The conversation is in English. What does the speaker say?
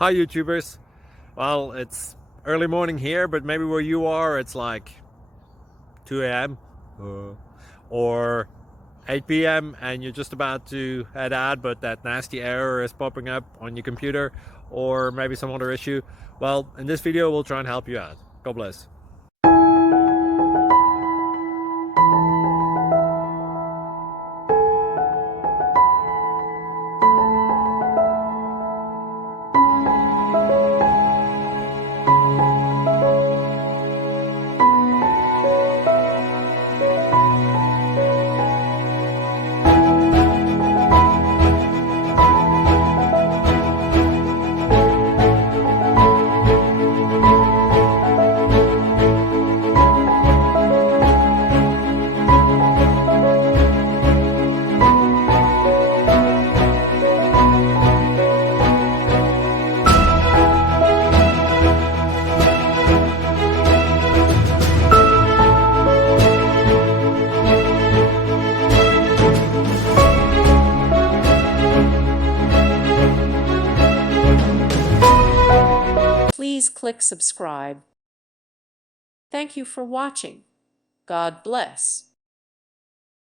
Hi YouTubers. Well, it's early morning here, but maybe where you are it's like 2 a.m. or 8 p.m. and you're just about to head out, but that nasty error is popping up on your computer, or maybe some other issue. Well, in this video we'll try and help you out. God bless. Please click subscribe. Thank you for watching. God bless.